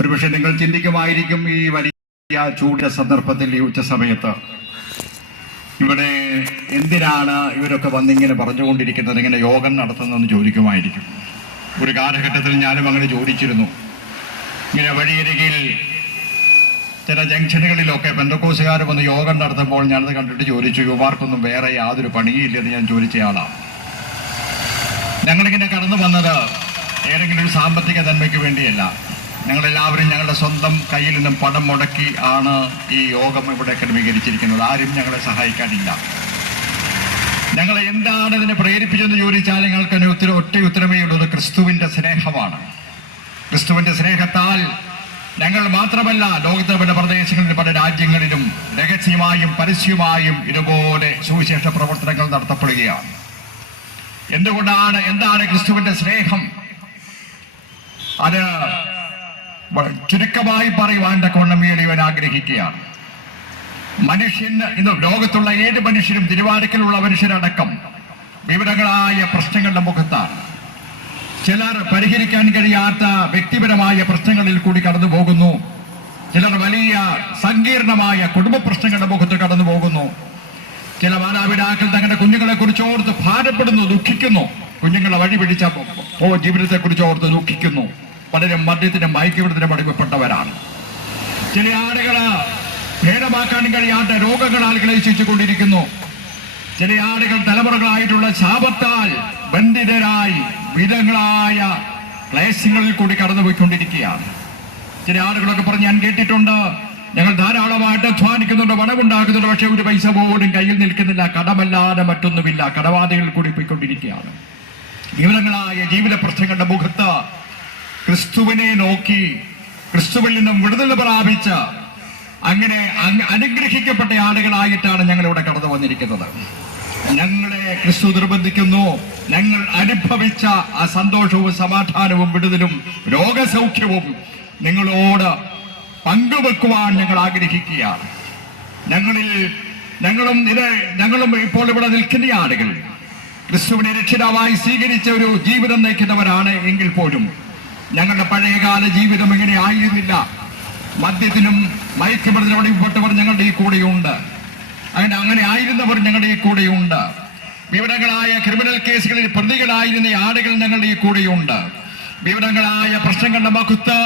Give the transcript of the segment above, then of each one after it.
ഒരുപക്ഷെ നിങ്ങൾ ചിന്തിക്കുമായിരിക്കും, ഈ വലിയ ചൂട് സന്ദർഭത്തിൽ ഈ ഉച്ച സമയത്ത് ഇവിടെ എന്തിനാണ് ഇവരൊക്കെ വന്നിങ്ങനെ പറഞ്ഞുകൊണ്ടിരിക്കുന്നത്, ഇങ്ങനെ യോഗം നടത്തുന്നതെന്ന് ചോദിക്കുമായിരിക്കും. ഒരു കാലഘട്ടത്തിൽ ഞാനും അങ്ങനെ ചോദിച്ചിരുന്നു. ഇങ്ങനെ വഴിയരികിൽ ചില ജംഗ്ഷനുകളിലൊക്കെ പെന്തക്കോസുകാർ വന്ന് യോഗം നടത്തുമ്പോൾ ഞാനത് കണ്ടിട്ട് ചോദിച്ചു, യുവാർക്കൊന്നും വേറെ യാതൊരു പണിയില്ലെന്ന് ഞാൻ ചോദിച്ചയാളാണ്. ഞങ്ങളിങ്ങനെ കടന്നു വന്നത് ഏതെങ്കിലും ഒരു സാമ്പത്തിക നന്മയ്ക്ക് വേണ്ടിയല്ല. ഞങ്ങളെല്ലാവരും ഞങ്ങളുടെ സ്വന്തം കയ്യിൽ നിന്നും പണം മുടക്കി ആണ് ഈ യോഗം ഇവിടെ ക്രമീകരിച്ചിരിക്കുന്നത്. ആരും ഞങ്ങളെ സഹായിക്കാനില്ല. ഞങ്ങളെ എന്താണ് ഇതിനെ പ്രേരിപ്പിച്ചെന്ന് ചോദിച്ചാൽ ഞങ്ങൾക്ക് ഒറ്റ ഉത്തരമേ ഉള്ളത്, ക്രിസ്തുവിന്റെ സ്നേഹമാണ്. ക്രിസ്തുവിന്റെ സ്നേഹത്താൽ ഞങ്ങൾ മാത്രമല്ല, ലോകത്തെ പല പ്രദേശങ്ങളിലും പല രാജ്യങ്ങളിലും രഹസ്യമായും പരസ്യമായും ഇതുപോലെ സുവിശേഷ പ്രവർത്തനങ്ങൾ നടത്തപ്പെടുകയാണ്. എന്താണ് ക്രിസ്തുവിന്റെ സ്നേഹം? അത് ചുരുക്കമായി പറയുവാൻ കൊണ്ടമേറിയവൻ ആഗ്രഹിക്കുകയാണ്. ഇന്ന് ലോകത്തുള്ള ഏത് മനുഷ്യരും, തിരുവാതിക്കലുള്ള മനുഷ്യരടക്കം വിവിധങ്ങളായ പ്രശ്നങ്ങളുടെ മുഖത്താണ്. ചിലർ പരിഹരിക്കാൻ കഴിയാത്ത വ്യക്തിപരമായ പ്രശ്നങ്ങളിൽ കൂടി കടന്നു പോകുന്നു. ചിലർ വലിയ സങ്കീർണമായ കുടുംബ പ്രശ്നങ്ങളുടെ മുഖത്ത് കടന്നു പോകുന്നു. ചില മാതാപിതാക്കൾ തങ്ങളുടെ കുഞ്ഞുങ്ങളെ കുറിച്ച് ഓർത്ത് ഭാരപ്പെടുന്നു, ദുഃഖിക്കുന്നു. കുഞ്ഞുങ്ങളെ വഴി പിടിച്ച ജീവിതത്തെ കുറിച്ച് ഓർത്ത് ദുഃഖിക്കുന്നു. പലരും മദ്യത്തിനും മയക്കുമരുന്നിനും അടിമപ്പെട്ടവരാണ്. ചില ആളുകള് ഭേദമാക്കാൻ കഴിയാത്ത രോഗങ്ങളാൽ ക്ലേശിച്ചു കൊണ്ടിരിക്കുന്നു. ചില ആളുകൾ തലമുറകളായിട്ടുള്ള ശാപത്താൽ ബന്ധിതരായി വിധങ്ങളായ ക്ലേശങ്ങളിൽ കൂടി കടന്നുപോയിക്കൊണ്ടിരിക്കുകയാണ്. ചില ആളുകളൊക്കെ പറഞ്ഞ് ഞാൻ കേട്ടിട്ടുണ്ട്, ഞങ്ങൾ ധാരാളമായിട്ട് അധ്വാനിക്കുന്നുണ്ട്, പണമുണ്ടാക്കുന്നുണ്ട്, പക്ഷെ ഒരു പൈസ പോലും കയ്യിൽ നിൽക്കുന്നില്ല, കടമല്ലാതെ മറ്റൊന്നുമില്ല, കടബാധകൾ കൂടി പോയിക്കൊണ്ടിരിക്കുകയാണ്. വിവിധങ്ങളായ ജീവിത പ്രശ്നങ്ങളുടെ മുഖത്ത് ക്രിസ്തുവിനെ നോക്കി, ക്രിസ്തുവിൽ നിന്നും വിടുതൽ പ്രാപിച്ച അങ്ങനെ അനുഗ്രഹിക്കപ്പെട്ട ആളുകളായിട്ടാണ് ഞങ്ങൾ ഇവിടെ കടന്നു വന്നിരിക്കുന്നത്. ഞങ്ങളെ ക്രിസ്തു നിർബന്ധിക്കുന്നു. ഞങ്ങൾ അനുഭവിച്ച ആ സന്തോഷവും സമാധാനവും വിടുതലും രോഗസൗഖ്യവും നിങ്ങളോട് പങ്കുവെക്കുവാൻ ഞങ്ങൾ ആഗ്രഹിക്കുകയാണ്. ഞങ്ങളും ഇപ്പോൾ ഇവിടെ നിൽക്കുന്ന ആളുകൾ ക്രിസ്തുവിനെ രക്ഷിതാവായി സ്വീകരിച്ച ഒരു ജീവിതം നയിക്കുന്നവരാണ് എങ്കിൽ പോലും ഞങ്ങളുടെ പഴയകാല ജീവിതം ഇങ്ങനെ ആയിരുന്നില്ല. മദ്യത്തിനും മയക്കുമരുന്നിനും അടിമപ്പെട്ടവർ ഞങ്ങളുടെ ഈ കൂടെയുണ്ട്. അങ്ങനെ ആയിരുന്നവർ ഞങ്ങളുടെ ഈ കൂടെയുണ്ട്. വിവിധങ്ങളായ ക്രിമിനൽ കേസുകളിൽ പ്രതികളായിരുന്ന ആളുകൾ ഞങ്ങളുടെ ഈ കൂടെയുണ്ട്. വിവിധങ്ങളായ പ്രശ്നങ്ങളുടെ മുഖത്ത്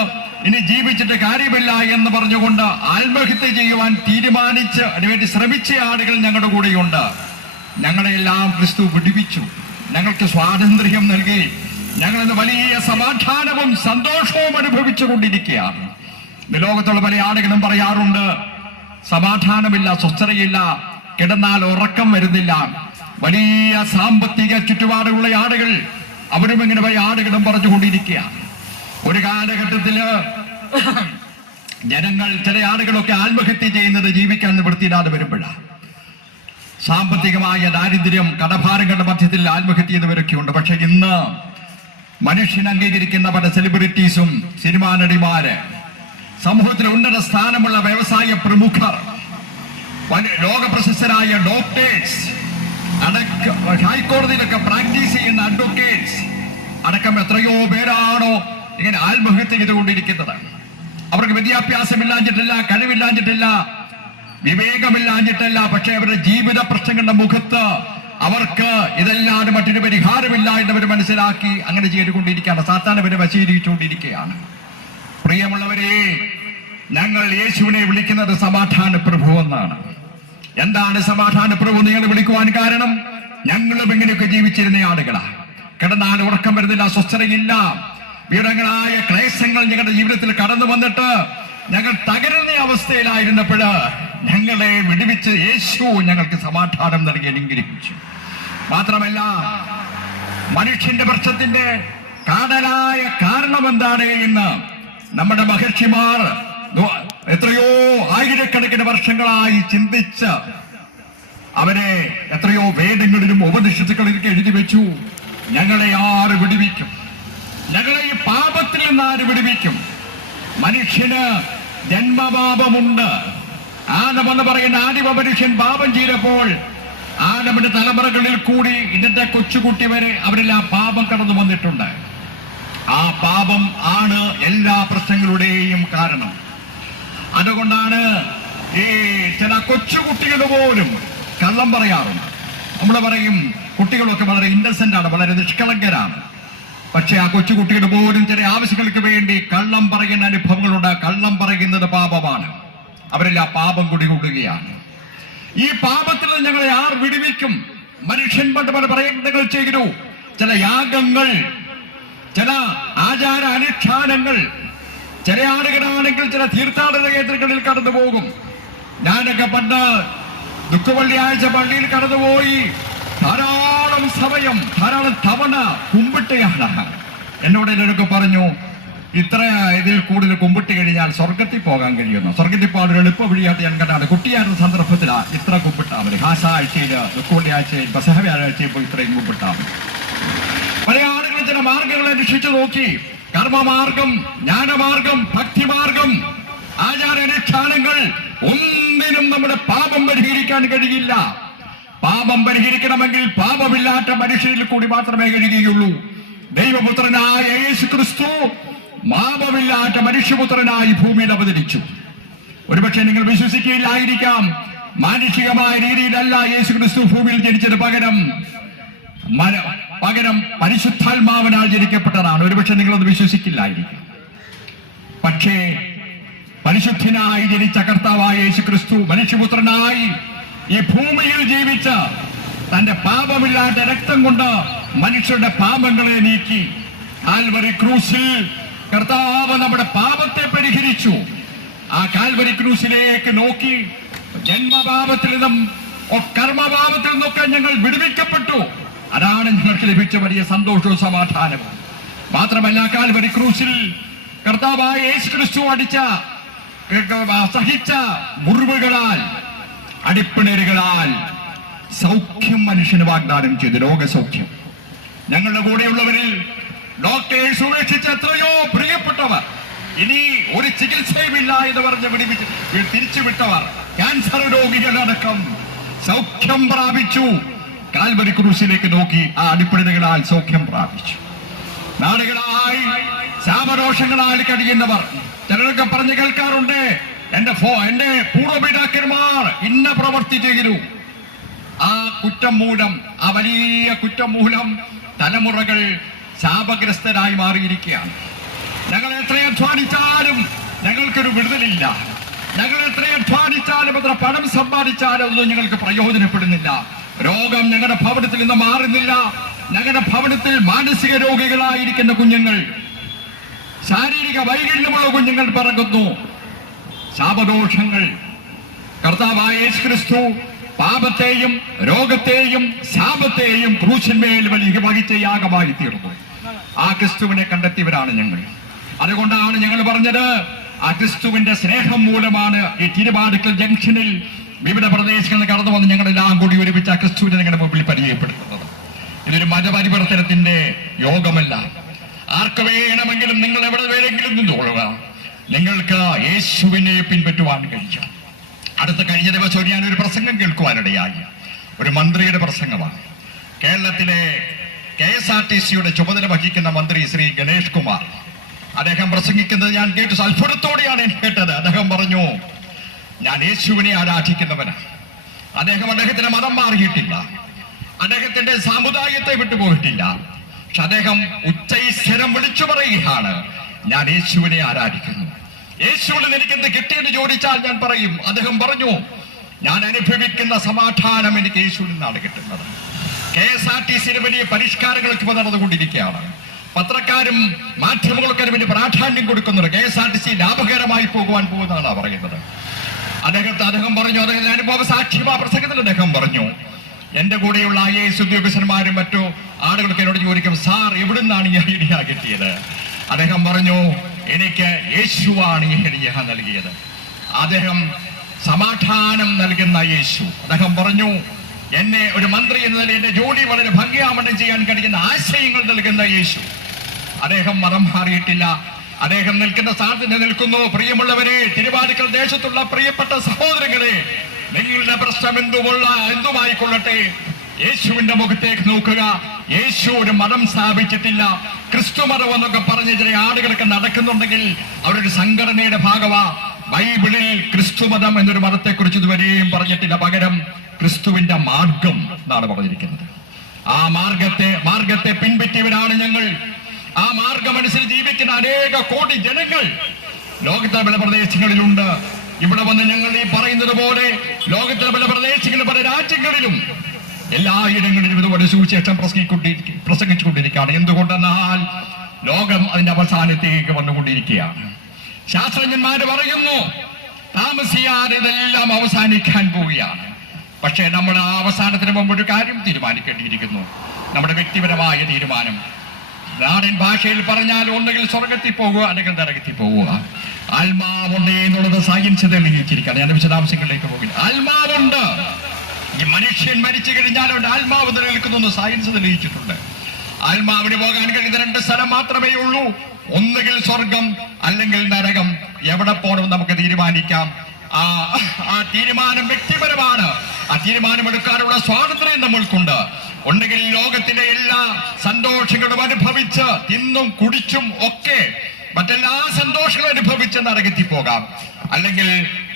ഇനി ജീവിച്ചിട്ട് കാര്യമില്ല എന്ന് പറഞ്ഞുകൊണ്ട് ആത്മഹത്യ ചെയ്യുവാൻ തീരുമാനിച്ച് അതിനുവേണ്ടി ശ്രമിച്ച ആളുകൾ ഞങ്ങളുടെ കൂടെയുണ്ട്. ഞങ്ങളെല്ലാം ക്രിസ്തു വിടുവിച്ചു, ഞങ്ങൾക്ക് സ്വാതന്ത്ര്യം നൽകി. ഞങ്ങളിന്ന് വലിയ സമാധാനവും സന്തോഷവും അനുഭവിച്ചു കൊണ്ടിരിക്കുകയാണ്. ലോകത്തുള്ള പല ആളുകളും പറയാറുണ്ട്, സമാധാനമില്ല, സ്വസ്ഥതയില്ല, കിടന്നാൽ ഉറക്കം വരുന്നില്ല. വലിയ സാമ്പത്തിക ചുറ്റുപാടുള്ള ആളുകൾ, അവരും ഇങ്ങനെ പല ആളുകളും പറഞ്ഞുകൊണ്ടിരിക്കുകയാണ്. ഒരു കാലഘട്ടത്തില് ജനങ്ങൾ, ചില ആളുകളൊക്കെ ആത്മഹത്യ ചെയ്യുന്നത് ജീവിക്കാൻ നിവൃത്തിയില്ലാതെ വരുമ്പോഴാണ്. സാമ്പത്തികമായ ദാരിദ്ര്യം, കടഭാരങ്ങളുടെ മധ്യത്തിൽ ആത്മഹത്യ ചെയ്തവരൊക്കെ ഉണ്ട്. പക്ഷെ ഇന്ന് മനുഷ്യൻ അംഗീകരിക്കുന്ന പല സെലിബ്രിറ്റീസും, സിനിമാ നടിമാര്, സമൂഹത്തിൽ ഉന്നത സ്ഥാനമുള്ള വ്യവസായ പ്രമുഖർ, ലോകപ്രശസ്തരായ ഡോക്ടേഴ്സ്, ഹൈക്കോടതിയിലൊക്കെ പ്രാക്ടീസ് ചെയ്യുന്ന അഡ്വക്കേറ്റ്സ് അടക്കം എത്രയോ പേരാണോ ഇങ്ങനെ ആത്മഹത്യ ചെയ്തുകൊണ്ടിരിക്കുന്നത്. അവർക്ക് വിദ്യാഭ്യാസമില്ലാഞ്ഞിട്ടില്ല, കഴിവില്ലാഞ്ഞിട്ടില്ല, വിവേകമില്ലാഞ്ഞിട്ടല്ല, പക്ഷെ അവരുടെ ജീവിത പ്രശ്നങ്ങളുടെ മുഖത്ത് അവർക്ക് ഇതല്ലാതെ മറ്റൊരു പരിഹാരമില്ല എന്നവർ മനസ്സിലാക്കി അങ്ങനെ ചെയ്തുകൊണ്ടിരിക്കുകയാണ്. സാത്താൻ അവരെ വശീകരിച്ചുകൊണ്ടിരിക്കുകയാണ്. പ്രിയമുള്ളവരെ, ഞങ്ങൾ യേശുവിനെ വിളിക്കുന്നത് സമാധാന പ്രഭു എന്നാണ്. എന്താണ് സമാധാന പ്രഭു നിങ്ങൾ വിളിക്കുവാൻ കാരണം? ഞങ്ങളും ഇങ്ങനെയൊക്കെ ജീവിച്ചിരുന്ന ആളുകളാണ്. കിടന്നാൽ ഉറക്കം വരുന്നില്ല, സ്വസ്ഥതയില്ല, വിവിധങ്ങളായ ക്ലേശങ്ങൾ ഞങ്ങളുടെ ജീവിതത്തിൽ കടന്നു വന്നിട്ട് ഞങ്ങൾ തകരുന്ന അവസ്ഥയിലായിരുന്നപ്പോൾ ഞങ്ങളെ വിടുവിച്ച് യേശു ഞങ്ങൾക്ക് സമാധാനം നൽകി അനുഗ്രഹിച്ചു. മാത്രമല്ല, മനുഷ്യന്റെ പ്രശ്നത്തിന്റെ കാതലായ കാരണം എന്താണ് എന്ന് നമ്മുടെ മഹർഷിമാർ എത്രയോ ആയിരക്കണക്കിന് വർഷങ്ങളായി ചിന്തിച്ച് അവരെ എത്രയോ വേദങ്ങളിലും ഉപനിഷത്തുകളിലേക്ക് എഴുതി വെച്ചു. ഞങ്ങളെ ആര് വിടുവിക്കും? ഞങ്ങളെ ഈ പാപത്തിൽ നിന്ന് ആര് വിടുവിക്കും? മനുഷ്യന് ജന്മപാപമുണ്ട്. ആദമെന്ന് പറയുന്ന ആദിമ മനുഷ്യൻ പാപം ചെയ്തപ്പോൾ ആദമിന്റെ തലമുറകളിൽ കൂടി ഇതിന്റെ കൊച്ചുകുട്ടി വരെ അവരെല്ലാം പാപം കടന്നു വന്നിട്ടുണ്ട്. ആ പാപം ആണ് എല്ലാ പ്രശ്നങ്ങളുടെയും കാരണം. അതുകൊണ്ടാണ് ഈ ചില കൊച്ചുകുട്ടികൾ പോലും കള്ളം പറയാറുണ്ട്. നമ്മൾ പറയും കുട്ടികളൊക്കെ വളരെ ഇന്നസെന്റ് ആണ്, വളരെ നിഷ്കളങ്കരാണ്. പക്ഷെ ആ കൊച്ചുകുട്ടികൾ പോലും ചില ആവശ്യങ്ങൾക്ക് വേണ്ടി കള്ളം പറയുന്ന അനുഭവങ്ങളുണ്ട്. കള്ളം പറയുന്നത് പാപമാണ്. അവരെല്ലാം പാപം കുടികൂടുകയാണ്. ഈ പാപത്തിൽ ഞങ്ങളെ ആർ വിടുവിക്കും? മനുഷ്യൻ പണ്ട് പല പ്രയത്നങ്ങൾ ചെയ്തു. ചില യാഗങ്ങൾ, ചില ആചാര അനുഷ്ഠാനങ്ങൾ, ചില ആളുകളാണെങ്കിൽ ചില തീർത്ഥാടന കേന്ദ്രങ്ങളിൽ കടന്നു പോകും. ഞാനൊക്കെ പണ്ട് ദുഃഖവെള്ളിയാഴ്ച പള്ളിയിൽ കടന്നുപോയി ധാരാളം സമയം, ധാരാളം തവണ കുമ്പിട്ടുകയാണ്. എന്നോട് എന്നൊക്കെ പറഞ്ഞു, ഇത്ര ഇതിൽ കൂടുതൽ കുമ്പിട്ട് കഴിഞ്ഞാൽ സ്വർഗത്തിൽ പോകാൻ കഴിയുന്നു. സ്വർഗത്തിൽ പോകാൻ ഒരു എളുപ്പ വഴിയായിട്ട് ഞാൻ കണ്ടാണ്. കുട്ടിയായിരുന്ന സന്ദർഭത്തിലാണ് ഇത്ര കുമ്പിട്ടാൽ മതി. ഹാസ ആഴ്ചയിൽ, ദുഃഖവെള്ളിയാഴ്ചയിൽ, പെസഹ വ്യാഴാഴ്ചയിൽ പോയി ഇത്രയും കുമ്പിട്ടാൽ മതി. പല ആളുകളും ചില മാർഗങ്ങളെ രക്ഷിച്ചു നോക്കി. കർമ്മമാർഗം, ജ്ഞാനമാർഗം, ഭക്തിമാർഗം, ആചാരാനുഷ്ഠാനങ്ങൾ ഒന്നിനും നമ്മുടെ പാപം പരിഹരിക്കാൻ കഴിയില്ല. പാപം പരിഹരിക്കണമെങ്കിൽ പാപമില്ലാത്ത മനുഷ്യരിൽ കൂടി മാത്രമേ കഴിയുകയുള്ളൂ. ദൈവപുത്രനായ യേശുക്രിസ്തു പാപമില്ലാത്ത മനുഷ്യപുത്രനായി ഭൂമിയിൽ അവതരിച്ചു. ഒരുപക്ഷെ നിങ്ങൾ വിശ്വസിക്കുകയില്ലായിരിക്കാം, മാനുഷികമായ രീതിയിലല്ല യേശുക്രിസ്തു ഭൂമിയിൽ ജനിച്ചത്. പകരം പരിശുദ്ധാത്മാവിനാൽ ജനിക്കപ്പെട്ടതാണ്. ഒരുപക്ഷെ നിങ്ങളത് വിശ്വസിക്കില്ലായിരിക്കും. പക്ഷേ പരിശുദ്ധനായി ജനിച്ച കർത്താവായ യേശുക്രിസ്തു മനുഷ്യപുത്രനായി ഈ ഭൂമിയിൽ ജീവിച്ച തന്റെ പാപമില്ലാത്ത രക്തം കൊണ്ട് മനുഷ്യരുടെ പാപങ്ങളെ നീക്കി. കാൽവരി ക്രൂസിൽ കർത്താവ് നമ്മുടെ പാപത്തെ പരിഹരിച്ചു. ആ കാൽവരി ക്രൂസിലേക്ക് നോക്കി ജന്മപാപത്തിൽ നിന്നും കർമ്മപാപത്തിൽ നിന്നൊക്കെ ഞങ്ങൾ വിടുവിക്കപ്പെട്ടു. അതാണ് ഞങ്ങൾക്ക് ലഭിച്ച വലിയ സന്തോഷവും സമാധാനവും. മാത്രമല്ല, കാൽവരി ക്രൂസിൽ കർത്താവായ യേശുക്രിസ്തു സഹിച്ച മുറിവുകളാൽ, അടിപ്പിണരുകളാൽ സൗഖ്യം മനുഷ്യന് വാഗ്ദാനം ചെയ്തു. രോഗസൗഖ്യം. ഞങ്ങളുടെ കൂടെയുള്ളവരിൽ ഡോക്ടേഴ്സ് ഉപേക്ഷിച്ച എത്രയോ പ്രിയപ്പെട്ടവർ, ഇനി ഒരു ചികിത്സയുമില്ല എന്ന് പറഞ്ഞ് തിരിച്ചുവിട്ടവർ, ക്യാൻസർ രോഗികളടക്കം സൗഖ്യം പ്രാപിച്ചു. കാൽവരി ക്രൂസിലേക്ക് നോക്കി ആ അടിപ്പിണരുകളാൽ സൗഖ്യം പ്രാപിച്ചു. നാടുകളായി ശാപരോഷങ്ങളാൽ കഴിയുന്നവർ ചിലരൊക്കെ പറഞ്ഞു കേൾക്കാറുണ്ട്, എന്റെ പൂർവ്വപിതാക്കന്മാർ ഇന്ന പ്രവർത്തി ചെയ്തു. ആ കുറ്റം മൂലം, ആ വലിയ കുറ്റം മൂലം തലമുറകൾ ശാപഗ്രസ്തരായി മാറിയിരിക്കുകയാണ്. ഞങ്ങൾ എത്ര അധ്വാനിച്ചാലും ഞങ്ങൾക്കൊരു വിടുതലില്ല. ഞങ്ങൾ എത്ര അധ്വാനിച്ചാലും എത്ര പണം സമ്പാദിച്ചാലും ഒന്നും ഞങ്ങൾക്ക് പ്രയോജനപ്പെടുന്നില്ല. രോഗം ഞങ്ങളുടെ ഭവനത്തിൽ നിന്ന് മാറുന്നില്ല. ഞങ്ങളുടെ ഭവനത്തിൽ മാനസിക രോഗികളായിരിക്കുന്ന കുഞ്ഞുങ്ങൾ, ശാരീരിക വൈകല്യമുള്ള കുഞ്ഞുങ്ങൾ പിറകുന്നു. ശാപദോഷങ്ങൾ. കർത്താവായ യേശുക്രിസ്തു പാപത്തെയും രോഗത്തെയും ശാപത്തെയും ക്രൂശിന്മേൽ വലിയ വഹിച്ച യാഗമായി തീർന്നു. ആ ക്രിസ്തുവിനെ കണ്ടെത്തിയവരാണ് ഞങ്ങൾ. അതുകൊണ്ടാണ് ഞങ്ങൾ പറഞ്ഞത്, ആ ക്രിസ്തുവിന്റെ സ്നേഹം മൂലമാണ് ഈ തിരുവാടുക്കൽ ജംഗ്ഷനിൽ വിവിധ പ്രദേശങ്ങളിൽ കടന്നു വന്ന് ഞങ്ങളെല്ലാം കൂടി ഒരുമിച്ച് ആ ക്രിസ്തുവിനെ നിങ്ങളുടെ മുമ്പിൽ പരിചയപ്പെടുത്തുന്നത്. ഇതൊരു മതപരിവർത്തനത്തിന്റെ യോഗമല്ല. ആർക്ക് വേണമെങ്കിലും നിങ്ങൾ എവിടെ വേണമെങ്കിലും നിന്നോളുക. നിങ്ങൾക്ക് യേശുവിനെ പിൻപറ്റുവാൻ കഴിയും. കഴിഞ്ഞ ദിവസം ഞാനൊരു പ്രസംഗം കേൾക്കുവാനിടയായി. ഒരു മന്ത്രിയുടെ പ്രസംഗമാണ്. കേരളത്തിലെ KSRTCയുടെ ചുമതല വഹിക്കുന്ന മന്ത്രി ശ്രീ ഗണേഷ് കുമാർ. അദ്ദേഹം പ്രസംഗിക്കുന്നത് ഞാൻ കേട്ടു. അത്ഭുതത്തോടെയാണ് എനിക്ക് കേട്ടത്. അദ്ദേഹം പറഞ്ഞു, ഞാൻ യേശുവിനെ ആരാധിക്കുന്നവനാണ്. അദ്ദേഹത്തിന്റെ മതം മാറിയിട്ടില്ല. അദ്ദേഹത്തിന്റെ സമുദായത്തെ വിട്ടുപോയിട്ടില്ല. പക്ഷെ അദ്ദേഹം ഉച്ചൈശ്വരം വിളിച്ചു പറയുകയാണ്, ഞാൻ യേശുവിനെ ആരാധിക്കുന്നു. യേശുവിൽ എനിക്ക് എന്ത് കിട്ടിയെന്ന് ചോദിച്ചാൽ ഞാൻ പറയും. അദ്ദേഹം പറഞ്ഞു, ഞാൻ അനുഭവിക്കുന്ന സമാധാനം എനിക്ക് യേശുവിൽ നിന്നാണ് കിട്ടുന്നത്. KSRTCയുടെ വലിയ പരിഷ്കാരങ്ങൾക്ക് നടന്നുകൊണ്ടിരിക്കുകയാണ്. പത്രക്കാരും മാധ്യമങ്ങളൊക്കെ വലിയ പ്രാധാന്യം കൊടുക്കുന്നുണ്ട്. KSRTC ലാഭകരമായി പോകുവാൻ പോകുന്നതാണ് പറയുന്നത്. അദ്ദേഹം പറഞ്ഞു, അദ്ദേഹത്തിന്റെ അനുഭവ സാക്ഷ്യമാ പ്രസംഗത്തിൽ അദ്ദേഹം പറഞ്ഞു, എന്റെ കൂടെയുള്ള IAS ഉദ്യോഗസ്ഥന്മാരും മറ്റു ആളുകളൊക്കെ എന്നോട് ചോദിക്കും, സാർ എവിടുന്നാണ് ഈ ഐഡിയ കിട്ടിയത്? അദ്ദേഹം പറഞ്ഞു, എനിക്ക് യേശുവാണ് ഈ ഐഡിയ നൽകിയത്. അദ്ദേഹം സമാധാനം നൽകുന്ന യേശു. അദ്ദേഹം പറഞ്ഞു, എന്നെ ഒരു മന്ത്രി എന്ന നിലയിൽ എന്റെ ജോലി വളരെ ഭംഗിയാവണ്ണം ചെയ്യാൻ കഴിയുന്ന ആശയങ്ങൾ നൽകുന്ന യേശു. അദ്ദേഹം മതം മാറിയിട്ടില്ല. അദ്ദേഹം നിൽക്കുന്ന സ്ഥാനത്ത് നിൽക്കുന്നു. പ്രിയമുള്ളവരെ, തിരുവാതിക്കൽ ദേശത്തുള്ള പ്രിയപ്പെട്ട സഹോദരങ്ങളെ, നിങ്ങളുടെ പ്രശ്നം എന്തുമായിക്കൊള്ളട്ടെ, യേശുവിന്റെ മുഖത്തേക്ക് നോക്കുക. യേശു ഒരു മതം സ്ഥാപിച്ചിട്ടില്ല. ക്രിസ്തുമതം എന്നൊക്കെ പറഞ്ഞ് ചില ആളുകളൊക്കെ നടക്കുന്നുണ്ടെങ്കിൽ അവരൊരു സംഘടനയുടെ ഭാഗമാ. ബൈബിളിൽ ക്രിസ്തുമതം എന്നൊരു മതത്തെ കുറിച്ച് ഇതുവരെയും പറഞ്ഞിട്ടില്ല. പകരം ക്രിസ്തുവിന്റെ മാർഗം എന്നാണ് പറഞ്ഞിരിക്കുന്നത്. ആ മാർഗത്തെ പിൻപറ്റിയവരാണ് ഞങ്ങൾ. ആ മാർഗം അനുസരിച്ച് ജീവിക്കുന്ന അനേക കോടി ജനങ്ങൾ ലോകത്തെ പല പ്രദേശങ്ങളിലുണ്ട്. ഇവിടെ വന്ന് ഞങ്ങൾ ഈ പറയുന്നത് പോലെ ലോകത്തിലെ പല പ്രദേശങ്ങളിലും പല രാജ്യങ്ങളിലും എല്ലായിടങ്ങളിലും ഇതുപോലെ സുവിശേഷം പ്രസംഗിച്ചുകൊണ്ടിരിക്കുകയാണ്. എന്തുകൊണ്ടെന്നാൽ ലോകം അതിന്റെ അവസാനത്തേക്ക് വന്നുകൊണ്ടിരിക്കുകയാണ്. ശാസ്ത്രജ്ഞന്മാര് പറയുന്നു താമസിയാതെ ഇതെല്ലാം അവസാനിക്കാൻ പോവുകയാണ്. പക്ഷേ നമ്മൾ ആ അവസാനത്തിന് മുമ്പ് ഒരു കാര്യം തീരുമാനിക്കേണ്ടിയിരിക്കുന്നു. നമ്മുടെ വ്യക്തിപരമായ തീരുമാനം. നാടൻ ഭാഷയിൽ പറഞ്ഞാൽ ഒന്നുകിൽ സ്വർഗത്തിൽ പോകുക അല്ലെങ്കിൽ നരകത്തിൽ പോകുക. ആത്മാവുണ്ട് എന്നുള്ളത് സയൻസ് തെളിയിച്ചിരിക്കുകയാണ്. ഞാൻ വിശദാംശങ്ങളിലേക്ക് പോകില്ല. ആത്മാവുണ്ട്. ഈ മനുഷ്യൻ മരിച്ചു കഴിഞ്ഞാൽ അവന്റെ ആത്മാവ് നിലനിൽക്കുന്നു സയൻസ് തെളിയിച്ചിട്ടുണ്ട്. ആത്മാവിന് പോകാൻ കഴിയുന്ന 2 സ്ഥലം മാത്രമേ ഉള്ളൂ. ഒന്നുകിൽ സ്വർഗം അല്ലെങ്കിൽ നരകം. എവിടെ പോകണമെന്ന് നമുക്ക് തീരുമാനിക്കാം. ആ തീരുമാനം വ്യക്തിപരമാണ്. ആ തീരുമാനമെടുക്കാനുള്ള സ്വാതന്ത്ര്യം നമ്മൾക്കുണ്ട്. ഒന്നുകിൽ ലോകത്തിലെ എല്ലാ സന്തോഷങ്ങളും അനുഭവിച്ച് തിന്നും കുടിച്ചും ഒക്കെ മറ്റെല്ലാ സന്തോഷങ്ങളും അനുഭവിച്ച് നരകത്തിൽ പോകാം. അല്ലെങ്കിൽ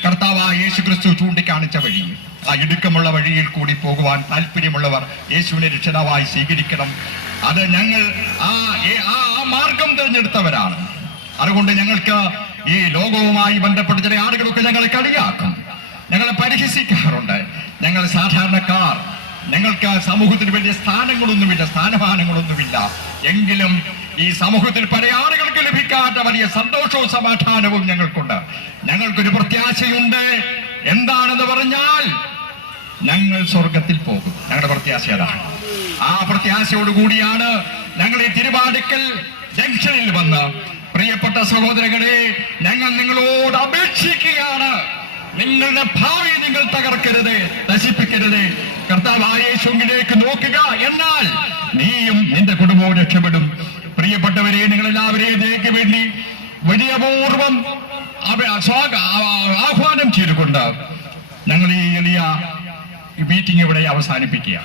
കർത്താവായ യേശുക്രിസ്തു ചൂണ്ടിക്കാണിച്ച വഴി, ആ ഇടുക്കമുള്ള വഴിയിൽ കൂടി പോകുവാൻ താല്പര്യമുള്ളവർ യേശുവിനെ രക്ഷിതാവായി സ്വീകരിക്കണം. അത് ഞങ്ങൾ ആ മാർഗം തിരഞ്ഞെടുത്തവരാണ്. അതുകൊണ്ട് ഞങ്ങൾക്ക് ഈ ലോകവുമായി ബന്ധപ്പെട്ട ചില ആളുകളൊക്കെ ഞങ്ങളെ കളിയാക്കും, ഞങ്ങളെ പരിഹസിക്കാറുണ്ട്. ഞങ്ങൾ സാധാരണക്കാർ, ഞങ്ങൾക്ക് സമൂഹത്തിന് വലിയ സ്ഥാനങ്ങളൊന്നുമില്ല, സ്ഥാനമാനങ്ങളൊന്നുമില്ല. എങ്കിലും ഈ സമൂഹത്തിൽ പല ആളുകൾക്ക് ലഭിക്കാത്ത വലിയ സന്തോഷവും സമാധാനവും ഞങ്ങൾക്കുണ്ട്. ഞങ്ങൾക്കൊരു പ്രത്യാശയുണ്ട്. എന്താണെന്ന് പറഞ്ഞാൽ ഞങ്ങൾ സ്വർഗത്തിൽ പോകും. ഞങ്ങളുടെ പ്രത്യാശ അതാണ്. ആ പ്രത്യാശയോടുകൂടിയാണ് ഞങ്ങൾ ഈ തിരുവാതിക്കൽ ജംഗ്ഷനിൽ വന്ന്, പ്രിയപ്പെട്ട സഹോദരങ്ങളെ, ഞങ്ങൾ നിങ്ങളോട് അപേക്ഷിക്കുകയാണ്. നിങ്ങളുടെ ഭാവി നിങ്ങൾ തകർക്കരുത്, നശിപ്പിക്കരുത്. കർത്താവായ യേശുവിലേക്ക് നോക്കുക, എന്നാൽ നീയും നിന്റെ കുടുംബവും രക്ഷപ്പെടും. പ്രിയപ്പെട്ടവരെ, നിങ്ങളെല്ലാവരെയും ഇതിലേക്ക് വേണ്ടി വലിയപൂർവം ആഹ്വാനം ചെയ്തുകൊണ്ട് ഞങ്ങൾ ഈ എളിയ മീറ്റിംഗ് ഇവിടെ അവസാനിപ്പിക്കുക.